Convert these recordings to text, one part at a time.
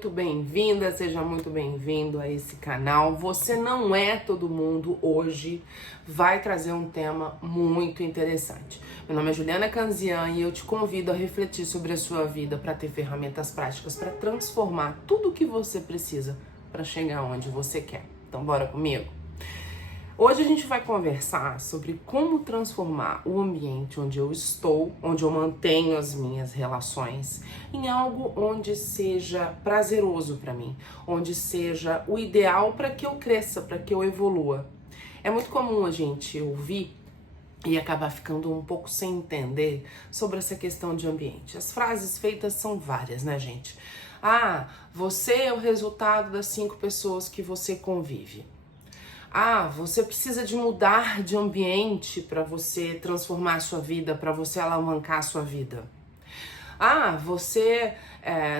muito bem-vinda, seja muito bem-vindo a esse canal. Você não é todo mundo hoje vai trazer um tema muito interessante. Meu nome é Juliana Canzian e eu te convido a refletir sobre a sua vida para ter ferramentas práticas para transformar tudo o que você precisa para chegar onde você quer. Então bora comigo? Hoje a gente vai conversar sobre como transformar o ambiente onde eu estou, onde eu mantenho as minhas relações, em algo onde seja prazeroso para mim, onde seja o ideal para que eu cresça, para que eu evolua. É muito comum a gente ouvir e acabar ficando um pouco sem entender sobre essa questão de ambiente. As frases feitas são várias, né, gente? Ah, você é o resultado das 5 pessoas que você convive. Ah, você precisa de mudar de ambiente para você transformar a sua vida, para você alavancar a sua vida. Ah, você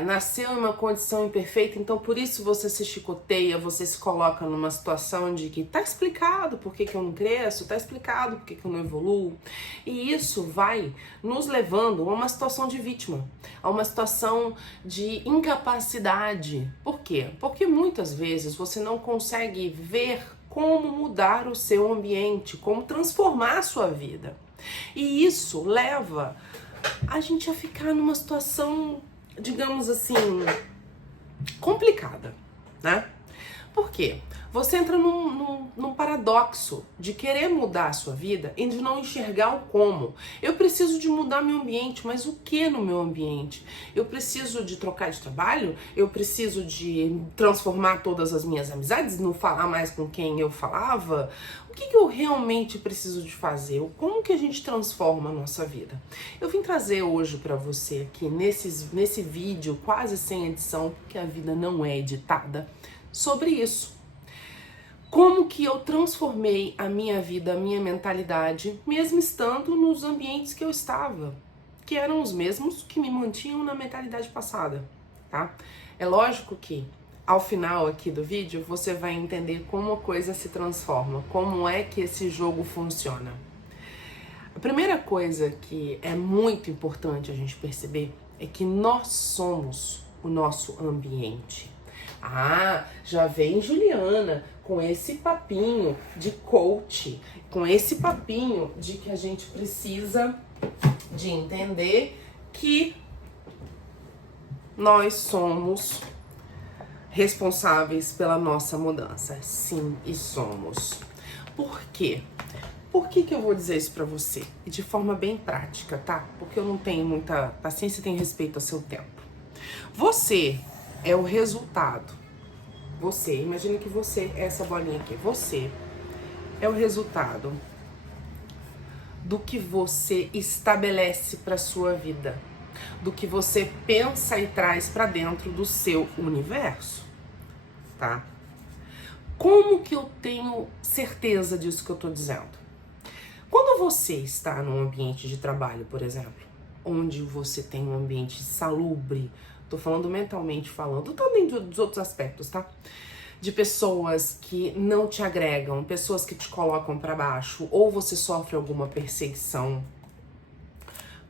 nasceu em uma condição imperfeita, então por isso você se chicoteia, você se coloca numa situação de que tá explicado por que eu não cresço, tá explicado por que eu não evoluo. E isso vai nos levando a uma situação de vítima, a uma situação de incapacidade. Por quê? Porque muitas vezes você não consegue ver como mudar o seu ambiente, como transformar a sua vida. E isso leva a gente a ficar numa situação, digamos assim, complicada, né? Por quê? Você entra num paradoxo de querer mudar a sua vida e de não enxergar o como. Eu preciso de mudar meu ambiente, mas o que no meu ambiente? Eu preciso de trocar de trabalho? Eu preciso de transformar todas as minhas amizades, não falar mais com quem eu falava? O que eu realmente preciso de fazer? Como que a gente transforma a nossa vida? Eu vim trazer hoje para você aqui, nesse vídeo quase sem edição, porque a vida não é editada, sobre isso. Como que eu transformei a minha vida, a minha mentalidade, mesmo estando nos ambientes que eu estava, que eram os mesmos que me mantinham na mentalidade passada, tá? É lógico que ao final aqui do vídeo você vai entender como a coisa se transforma, como é que esse jogo funciona. A primeira coisa que é muito importante a gente perceber é que nós somos o nosso ambiente. Ah, já vem Juliana com esse papinho de coach, com esse papinho de que a gente precisa de entender que nós somos responsáveis pela nossa mudança. Sim, e somos. Por quê? Por que eu vou dizer isso pra você? E de forma bem prática, tá? Porque eu não tenho muita paciência e tenho respeito ao seu tempo. Você é o resultado. Você, imagina que você é essa bolinha aqui. Você é o resultado do que você estabelece para sua vida, do que você pensa e traz para dentro do seu universo, tá? Como que eu tenho certeza disso que eu tô dizendo? Quando você está num ambiente de trabalho, por exemplo, onde você tem um ambiente salubre, tô falando mentalmente falando, também dos outros aspectos, tá? De pessoas que não te agregam, pessoas que te colocam para baixo, ou você sofre alguma perseguição.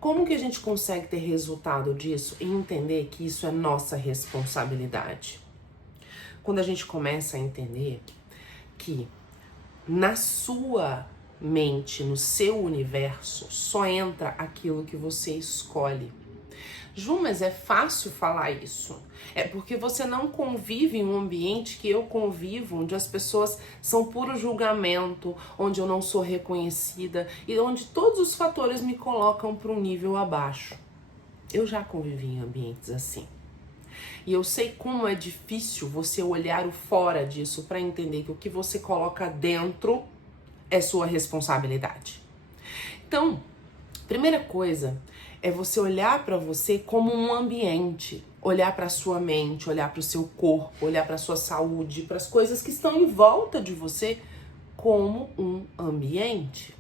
Como que a gente consegue ter resultado disso e entender que isso é nossa responsabilidade? Quando a gente começa a entender que na sua mente, no seu universo, só entra aquilo que você escolhe. Ju, mas é fácil falar isso. É porque você não convive em um ambiente que eu convivo, onde as pessoas são puro julgamento, onde eu não sou reconhecida e onde todos os fatores me colocam para um nível abaixo. Eu já convivi em ambientes assim. E eu sei como é difícil você olhar o fora disso para entender que o que você coloca dentro é sua responsabilidade. Então, primeira coisa é você olhar para você como um ambiente, olhar para sua mente, olhar para o seu corpo, olhar para sua saúde, para as coisas que estão em volta de você como um ambiente.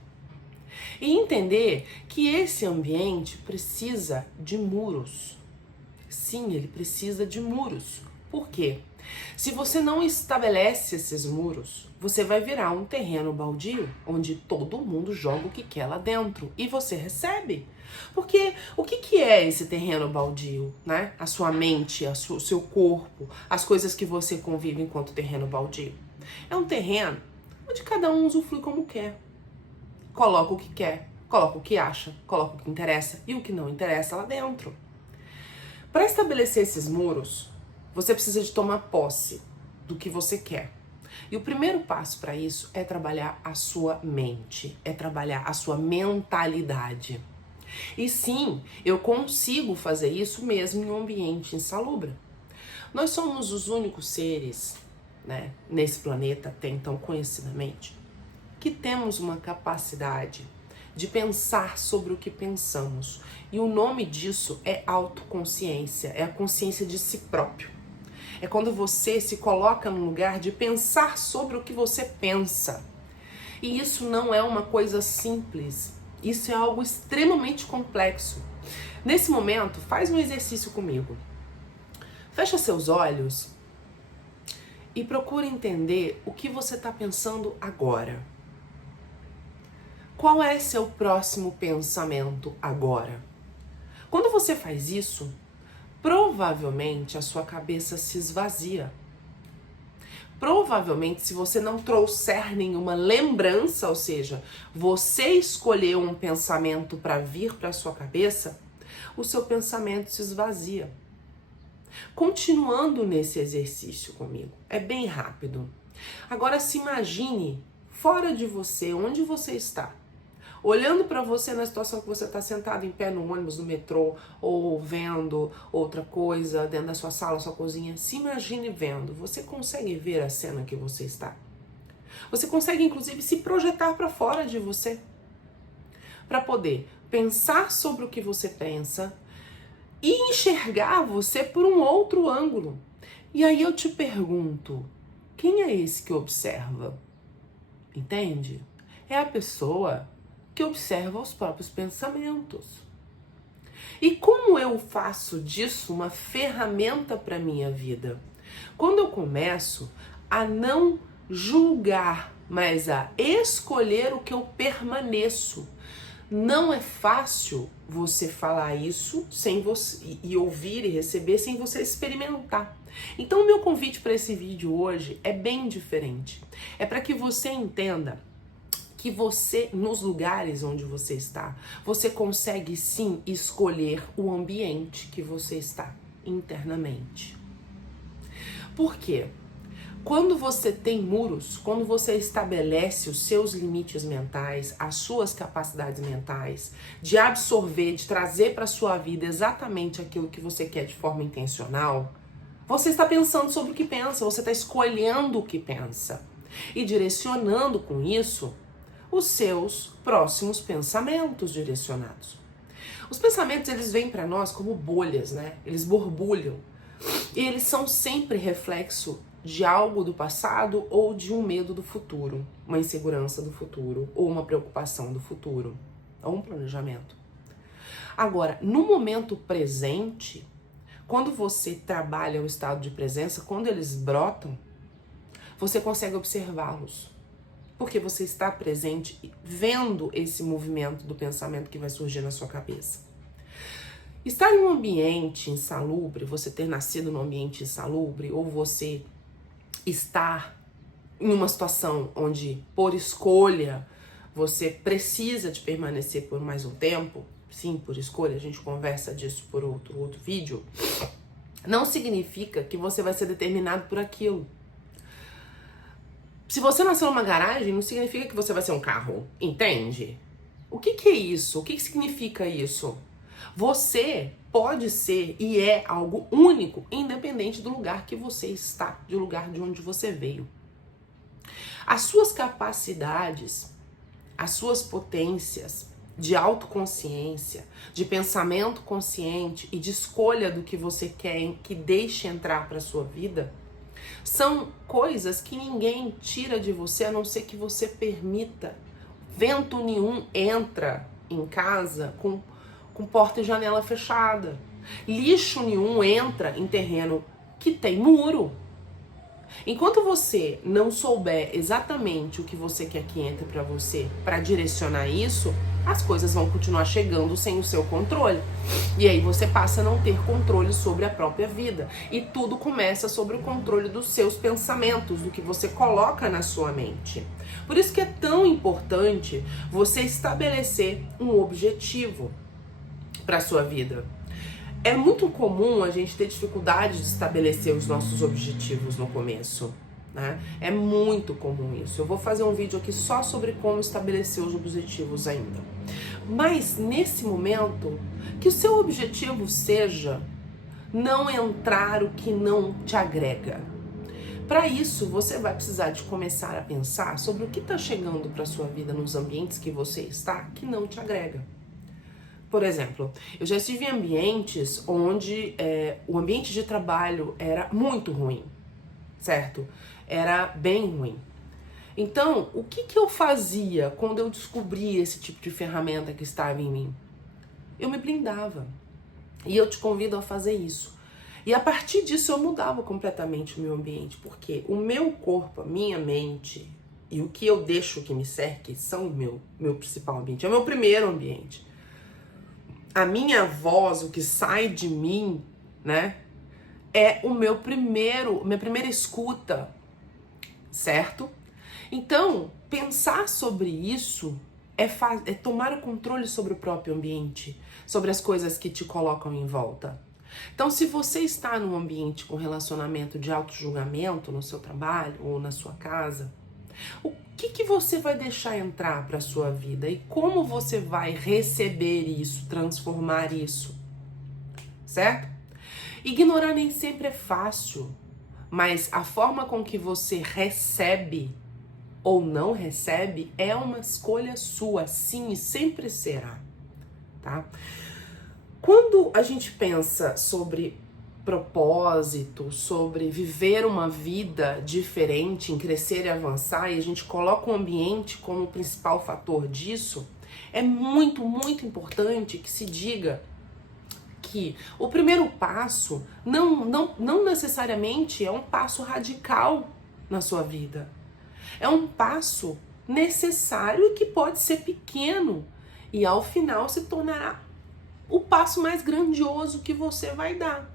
E entender que esse ambiente precisa de muros. Sim, ele precisa de muros. Por quê? Se você não estabelece esses muros, você vai virar um terreno baldio, onde todo mundo joga o que quer lá dentro e você recebe. Porque o que é esse terreno baldio, né? A sua mente, o seu corpo, as coisas que você convive enquanto terreno baldio. É um terreno onde cada um usufrui como quer. Coloca o que quer, coloca o que acha, coloca o que interessa e o que não interessa lá dentro. Para estabelecer esses muros, você precisa de tomar posse do que você quer. E o primeiro passo para isso é trabalhar a sua mente, é trabalhar a sua mentalidade. E sim, eu consigo fazer isso mesmo em um ambiente insalubre. Nós somos os únicos seres, né, nesse planeta, até então conhecidamente, que temos uma capacidade de pensar sobre o que pensamos. E o nome disso é autoconsciência, é a consciência de si próprio. É quando você se coloca no lugar de pensar sobre o que você pensa. E isso não é uma coisa simples, isso é algo extremamente complexo. Nesse momento, faz um exercício comigo. Fecha seus olhos e procura entender o que você está pensando agora. Qual é seu próximo pensamento agora? Quando você faz isso, provavelmente a sua cabeça se esvazia. Provavelmente, se você não trouxer nenhuma lembrança, ou seja, você escolheu um pensamento para vir para sua cabeça, o seu pensamento se esvazia. Continuando nesse exercício comigo, é bem rápido. Agora se imagine fora de você, onde você está. Olhando para você na situação que você está sentado em pé no ônibus, no metrô, ou vendo outra coisa dentro da sua sala, sua cozinha, se imagine vendo. Você consegue ver a cena que você está? Você consegue, inclusive, se projetar para fora de você, para poder pensar sobre o que você pensa e enxergar você por um outro ângulo. E aí eu te pergunto, quem é esse que observa? Entende? É a pessoa que observa os próprios pensamentos. E como eu faço disso uma ferramenta para minha vida? Quando eu começo a não julgar, mas a escolher o que eu permaneço. Não é fácil você falar isso sem você e ouvir e receber sem você experimentar. Então o meu convite para esse vídeo hoje é bem diferente. É para que você entenda que você, nos lugares onde você está, você consegue sim escolher o ambiente que você está internamente. Por quê? Quando você tem muros, quando você estabelece os seus limites mentais, as suas capacidades mentais, de absorver, de trazer para sua vida exatamente aquilo que você quer de forma intencional, você está pensando sobre o que pensa, você está escolhendo o que pensa e direcionando com isso os seus próximos pensamentos direcionados. Os pensamentos, eles vêm para nós como bolhas, né? Eles borbulham. E eles são sempre reflexo de algo do passado ou de um medo do futuro, uma insegurança do futuro, ou uma preocupação do futuro, ou um planejamento. Agora, no momento presente, quando você trabalha o estado de presença, quando eles brotam, você consegue observá-los. Porque você está presente vendo esse movimento do pensamento que vai surgir na sua cabeça. Estar em um ambiente insalubre, você ter nascido num ambiente insalubre, ou você estar em uma situação onde, por escolha, você precisa de permanecer por mais um tempo, sim, por escolha, a gente conversa disso por outro vídeo, não significa que você vai ser determinado por aquilo. Se você nasceu numa garagem, não significa que você vai ser um carro, entende? O que é isso? O que significa isso? Você pode ser e é algo único, independente do lugar que você está, do lugar de onde você veio. As suas capacidades, as suas potências de autoconsciência, de pensamento consciente e de escolha do que você quer que deixe entrar para sua vida, são coisas que ninguém tira de você, a não ser que você permita. Vento nenhum entra em casa com porta e janela fechada. Lixo nenhum entra em terreno que tem muro. Enquanto você não souber exatamente o que você quer que entre para você, para direcionar isso, as coisas vão continuar chegando sem o seu controle. E aí você passa a não ter controle sobre a própria vida. E tudo começa sobre o controle dos seus pensamentos, do que você coloca na sua mente. Por isso que é tão importante você estabelecer um objetivo para a sua vida. É muito comum a gente ter dificuldade de estabelecer os nossos objetivos no começo, né? É muito comum isso. Eu vou fazer um vídeo aqui só sobre como estabelecer os objetivos ainda. Mas nesse momento, que o seu objetivo seja não entrar o que não te agrega. Para isso, você vai precisar de começar a pensar sobre o que está chegando para sua vida nos ambientes que você está que não te agrega. Por exemplo, eu já estive em ambientes onde o ambiente de trabalho era muito ruim, certo? Era bem ruim. Então, o que eu fazia quando eu descobri esse tipo de ferramenta que estava em mim? Eu me blindava. E eu te convido a fazer isso. E a partir disso eu mudava completamente o meu ambiente, porque o meu corpo, a minha mente e o que eu deixo que me cerque são o meu principal ambiente, é o meu primeiro ambiente. A minha voz, o que sai de mim, né, é minha primeira escuta, certo? Então, pensar sobre isso é tomar o controle sobre o próprio ambiente, sobre as coisas que te colocam em volta. Então, se você está num ambiente com relacionamento de auto-julgamento no seu trabalho ou na sua casa, o que você vai deixar entrar para a sua vida e como você vai receber isso, transformar isso, certo? Ignorar nem sempre é fácil, mas a forma com que você recebe ou não recebe é uma escolha sua, sim, e sempre será, tá? Quando a gente pensa sobre propósito, sobre viver uma vida diferente, em crescer e avançar, e a gente coloca o ambiente como o principal fator disso, é muito, muito importante que se diga que o primeiro passo não necessariamente é um passo radical na sua vida. É um passo necessário e que pode ser pequeno e ao final se tornará o passo mais grandioso que você vai dar.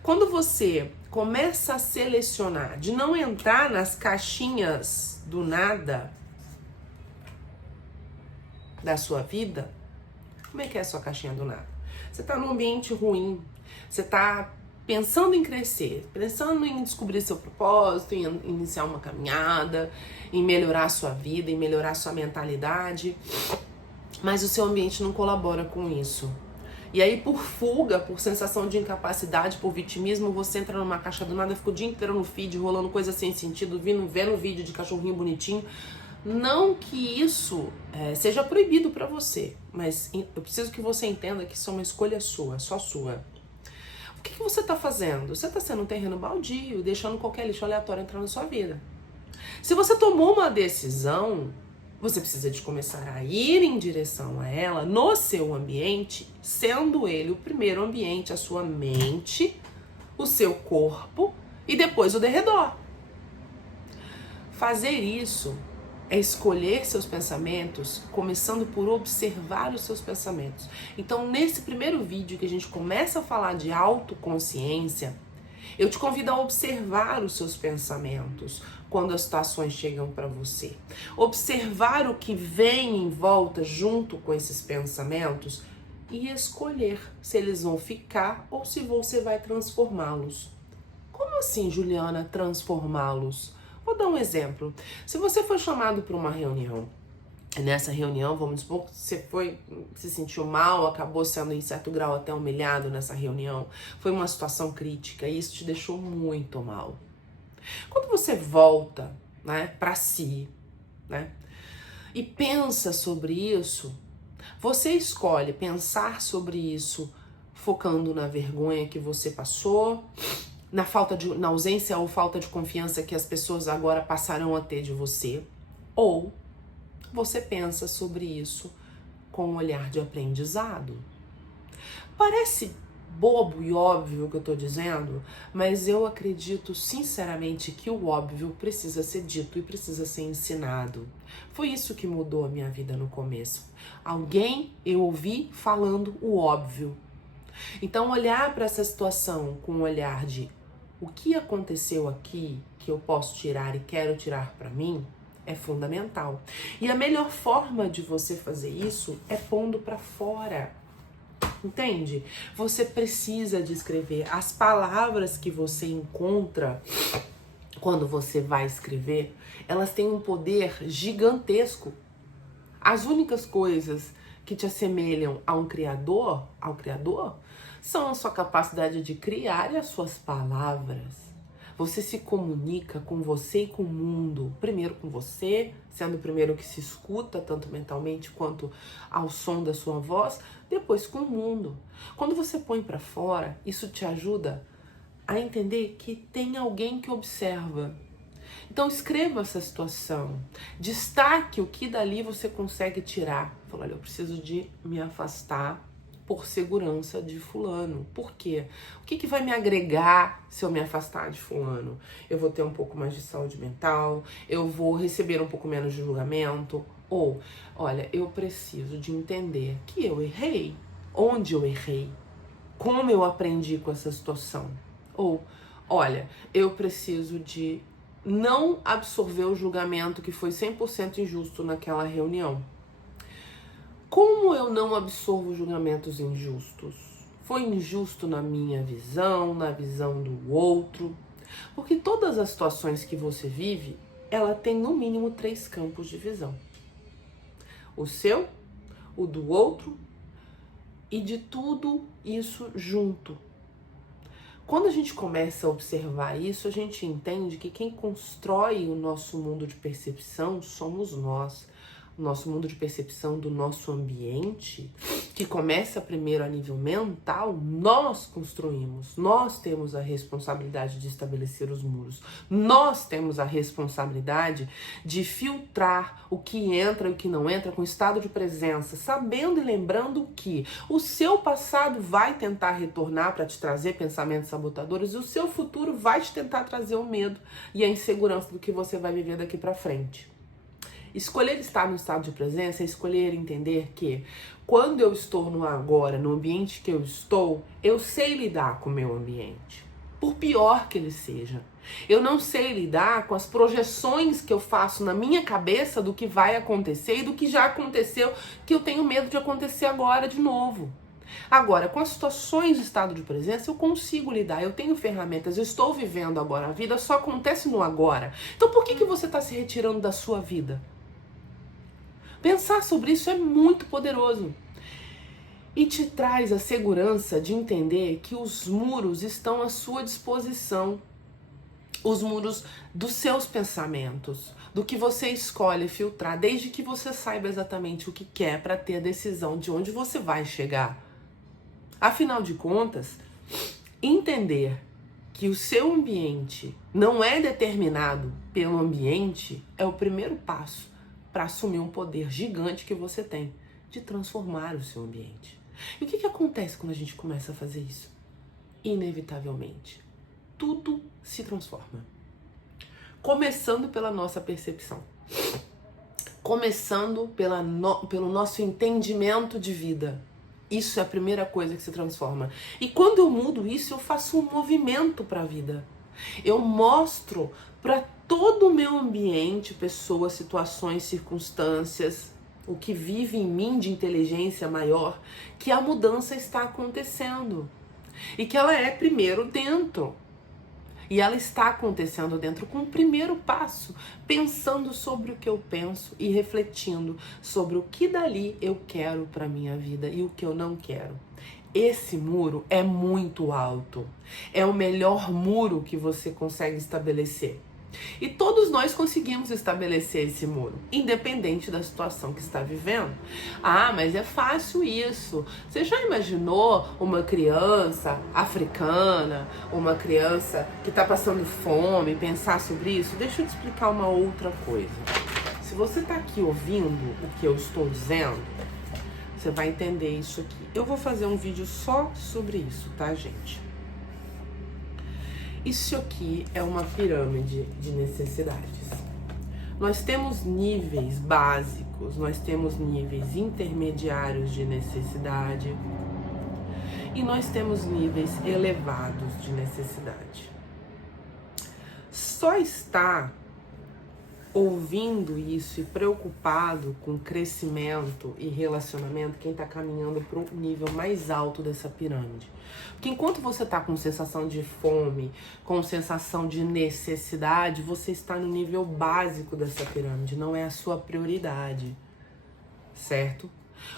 Quando você começa a selecionar, de não entrar nas caixinhas do nada da sua vida, como é que é a sua caixinha do nada? Você está num ambiente ruim, você está pensando em crescer, pensando em descobrir seu propósito, em iniciar uma caminhada, em melhorar a sua vida, em melhorar a sua mentalidade, mas o seu ambiente não colabora com isso. E aí, por fuga, por sensação de incapacidade, por vitimismo, você entra numa caixa do nada, fica o dia inteiro no feed, rolando coisa sem sentido, vendo vídeo de cachorrinho bonitinho. Não que isso seja proibido pra você, mas eu preciso que você entenda que isso é uma escolha sua, só sua. O que você tá fazendo? Você tá sendo um terreno baldio, deixando qualquer lixo aleatório entrar na sua vida. Se você tomou uma decisão, você precisa de começar a ir em direção a ela no seu ambiente, sendo ele o primeiro ambiente, a sua mente, o seu corpo e depois o derredor. Fazer isso é escolher seus pensamentos, começando por observar os seus pensamentos. Então, nesse primeiro vídeo que a gente começa a falar de autoconsciência, eu te convido a observar os seus pensamentos quando as situações chegam para você. Observar o que vem em volta junto com esses pensamentos e escolher se eles vão ficar ou se você vai transformá-los. Como assim, Juliana, transformá-los? Vou dar um exemplo. Se você foi chamado para uma reunião, nessa reunião, vamos supor que você se sentiu mal, acabou sendo em certo grau até humilhado nessa reunião, foi uma situação crítica e isso te deixou muito mal. Quando você volta, né, para si, né, e pensa sobre isso, você escolhe pensar sobre isso focando na vergonha que você passou, na ausência ou falta de confiança que as pessoas agora passarão a ter de você, ou você pensa sobre isso com um olhar de aprendizado. Parece bobo e óbvio o que eu tô dizendo, mas eu acredito sinceramente que o óbvio precisa ser dito e precisa ser ensinado. Foi isso que mudou a minha vida no começo. Eu ouvi falando o óbvio. Então olhar para essa situação com um olhar de o que aconteceu aqui que eu posso tirar e quero tirar para mim é fundamental. E a melhor forma de você fazer isso é pondo para fora. Entende? Você precisa de escrever. As palavras que você encontra quando você vai escrever, elas têm um poder gigantesco. As únicas coisas que te assemelham ao criador, são a sua capacidade de criar e as suas palavras. Você se comunica com você e com o mundo. Primeiro com você, sendo o primeiro que se escuta, tanto mentalmente quanto ao som da sua voz, depois com o mundo. Quando você põe para fora, isso te ajuda a entender que tem alguém que observa. Então escreva essa situação, destaque o que dali você consegue tirar. Fala, olha, eu preciso de me afastar por segurança de fulano. Por quê? O que vai me agregar se eu me afastar de fulano? Eu vou ter um pouco mais de saúde mental, eu vou receber um pouco menos de julgamento, ou, olha, eu preciso de entender que eu errei, onde eu errei, como eu aprendi com essa situação. Ou, olha, eu preciso de não absorver o julgamento que foi 100% injusto naquela reunião. Como eu não absorvo julgamentos injustos? Foi injusto na minha visão, na visão do outro? Porque todas as situações que você vive, ela tem no mínimo 3 campos de visão. O seu, o do outro e de tudo isso junto. Quando a gente começa a observar isso, a gente entende que quem constrói o nosso mundo de percepção somos nós. O nosso mundo de percepção do nosso ambiente, que começa primeiro a nível mental, nós construímos. Nós temos a responsabilidade de estabelecer os muros. Nós temos a responsabilidade de filtrar o que entra e o que não entra com estado de presença, sabendo e lembrando que o seu passado vai tentar retornar para te trazer pensamentos sabotadores e o seu futuro vai te tentar trazer o medo e a insegurança do que você vai viver daqui para frente. Escolher estar no estado de presença é escolher entender que quando eu estou no agora, no ambiente que eu estou, eu sei lidar com o meu ambiente, por pior que ele seja. Eu não sei lidar com as projeções que eu faço na minha cabeça do que vai acontecer e do que já aconteceu, que eu tenho medo de acontecer agora de novo. Agora, com as situações de estado de presença, eu consigo lidar, eu tenho ferramentas, eu estou vivendo agora, a vida só acontece no agora. Então por que você está se retirando da sua vida? Pensar sobre isso é muito poderoso e te traz a segurança de entender que os muros estão à sua disposição, os muros dos seus pensamentos, do que você escolhe filtrar, desde que você saiba exatamente o que quer para ter a decisão de onde você vai chegar. Afinal de contas, entender que o seu ambiente não é determinado pelo ambiente é o primeiro passo para assumir um poder gigante que você tem de transformar o seu ambiente. E o que acontece quando a gente começa a fazer isso? Inevitavelmente, tudo se transforma. Começando pela nossa percepção. Começando pelo nosso entendimento de vida. Isso é a primeira coisa que se transforma. E quando eu mudo isso, eu faço um movimento para a vida. Eu mostro para todo o meu ambiente, pessoas, situações, circunstâncias, o que vive em mim de inteligência maior, que a mudança está acontecendo. E que ela é primeiro dentro. E ela está acontecendo dentro com o primeiro passo, pensando sobre o que eu penso e refletindo sobre o que dali eu quero para minha vida e o que eu não quero. Esse muro é muito alto. É o melhor muro que você consegue estabelecer. E todos nós conseguimos estabelecer esse muro, independente da situação que está vivendo. Ah, mas é fácil isso. Você já imaginou uma criança africana, uma criança que está passando fome, pensar sobre isso? Deixa eu te explicar uma outra coisa. Se você está aqui ouvindo o que eu estou dizendo, Você vai entender isso aqui. Eu vou fazer um vídeo só sobre isso, tá, gente? Isso aqui é uma pirâmide de necessidades. Nós temos níveis básicos, nós temos níveis intermediários de necessidade e nós temos níveis elevados de necessidade. Só está ouvindo isso e preocupado com crescimento e relacionamento quem está caminhando para o nível mais alto dessa pirâmide. Porque enquanto você está com sensação de fome, com sensação de necessidade, você está no nível básico dessa pirâmide, não é a sua prioridade, certo?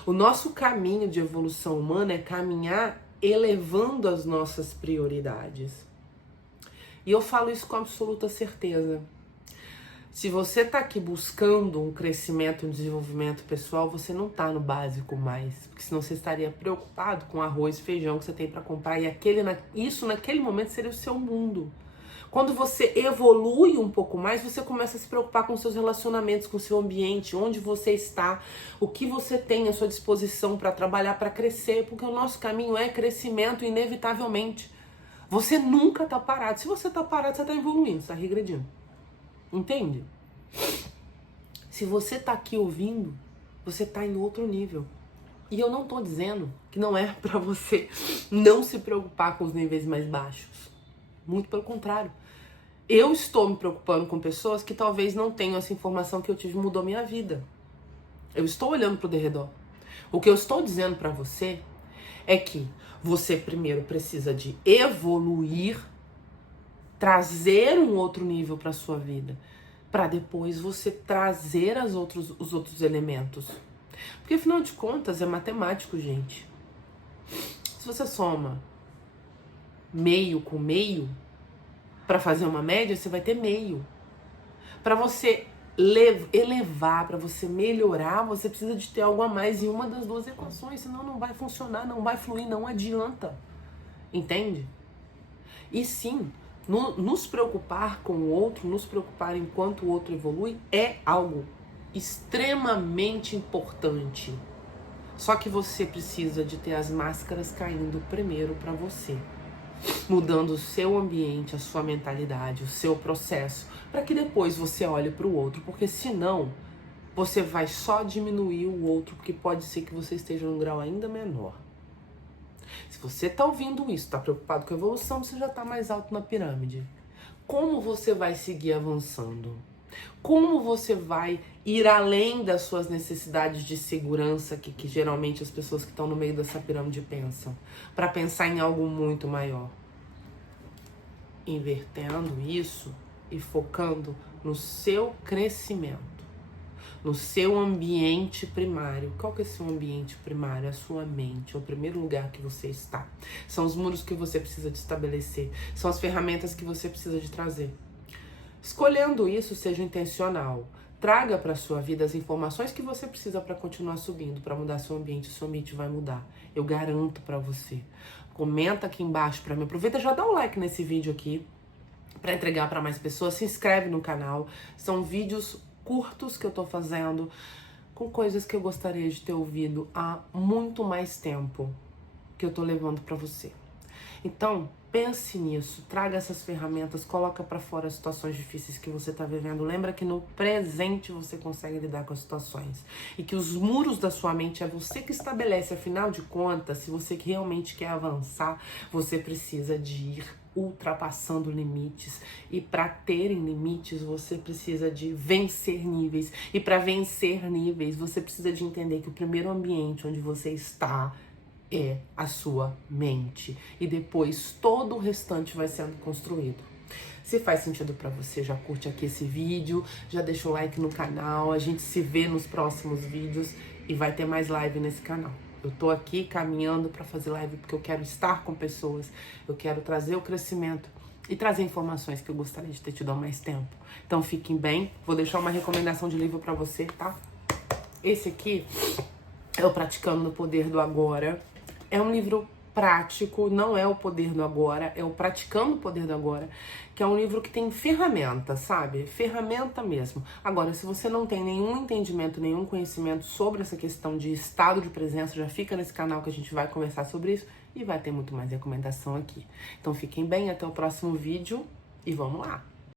O nosso caminho de evolução humana é caminhar elevando as nossas prioridades. E eu falo isso com absoluta certeza. Se você está aqui buscando um crescimento, um desenvolvimento pessoal, você não está no básico mais. Porque senão você estaria preocupado com arroz e feijão que você tem para comprar. E isso naquele momento seria o seu mundo. Quando você evolui um pouco mais, você começa a se preocupar com seus relacionamentos, com o seu ambiente, onde você está, o que você tem à sua disposição para trabalhar, para crescer. Porque o nosso caminho é crescimento, inevitavelmente. Você nunca está parado. Se você está parado, você está evoluindo, você está regredindo. Entende? Se você tá aqui ouvindo, você tá em outro nível. E eu não tô dizendo que não é pra você não se preocupar com os níveis mais baixos. Muito pelo contrário. Eu estou me preocupando com pessoas que talvez não tenham essa informação que eu tive, mudou minha vida. Eu estou olhando pro derredor. O que eu estou dizendo pra você é que você primeiro precisa de evoluir, trazer um outro nível para sua vida, para depois você trazer os outros elementos. Porque afinal de contas é matemático, gente. Se você soma meio com meio para fazer uma média, você vai ter meio. Para você elevar, para você melhorar, você precisa de ter algo a mais em uma das duas equações, senão não vai funcionar, não vai fluir, não adianta. Entende? E sim, nos preocupar com o outro, nos preocupar enquanto o outro evolui, é algo extremamente importante. Só que você precisa de ter as máscaras caindo primeiro para você, mudando o seu ambiente, a sua mentalidade, o seu processo, para que depois você olhe para o outro, porque senão você vai só diminuir o outro, porque pode ser que você esteja num grau ainda menor. Se você está ouvindo isso, está preocupado com a evolução, você já está mais alto na pirâmide. Como você vai seguir avançando? Como você vai ir além das suas necessidades de segurança que geralmente as pessoas que estão no meio dessa pirâmide pensam, para pensar em algo muito maior? Invertendo isso e focando no seu crescimento, no seu ambiente primário. Qual que é o seu ambiente primário? A sua mente, é o primeiro lugar que você está. São os muros que você precisa de estabelecer, são as ferramentas que você precisa de trazer. Escolhendo isso, seja intencional. Traga para a sua vida as informações que você precisa para continuar subindo, para mudar seu ambiente. O seu ambiente vai mudar. Eu garanto para você. Comenta aqui embaixo para mim. Aproveita e já dá um like nesse vídeo aqui para entregar para mais pessoas. Se inscreve no canal. São vídeos curtos que eu tô fazendo com coisas que eu gostaria de ter ouvido há muito mais tempo, que eu tô levando para você. Então, pense nisso, traga essas ferramentas, coloca para fora as situações difíceis que você tá vivendo. Lembra que no presente você consegue lidar com as situações e que os muros da sua mente é você que estabelece. Afinal de contas, se você realmente quer avançar, você precisa de ir ultrapassando limites, e para terem limites você precisa de vencer níveis, e para vencer níveis você precisa de entender que o primeiro ambiente onde você está é a sua mente, e depois todo o restante vai sendo construído. Se faz sentido para você, já curte aqui esse vídeo, já deixa o like no canal, a gente se vê nos próximos vídeos e vai ter mais live nesse canal. Eu tô aqui caminhando para fazer live porque eu quero estar com pessoas, eu quero trazer o crescimento e trazer informações que eu gostaria de ter tido há mais tempo. Então fiquem bem, vou deixar uma recomendação de livro para você, tá? Esse aqui é o Praticando no Poder do Agora. É um livro prático, não é o Poder do Agora, é o Praticando o Poder do Agora, que é um livro que tem ferramenta, sabe? Ferramenta mesmo. Agora, se você não tem nenhum entendimento, nenhum conhecimento sobre essa questão de estado de presença, já fica nesse canal que a gente vai conversar sobre isso e vai ter muito mais recomendação aqui. Então fiquem bem, até o próximo vídeo e vamos lá!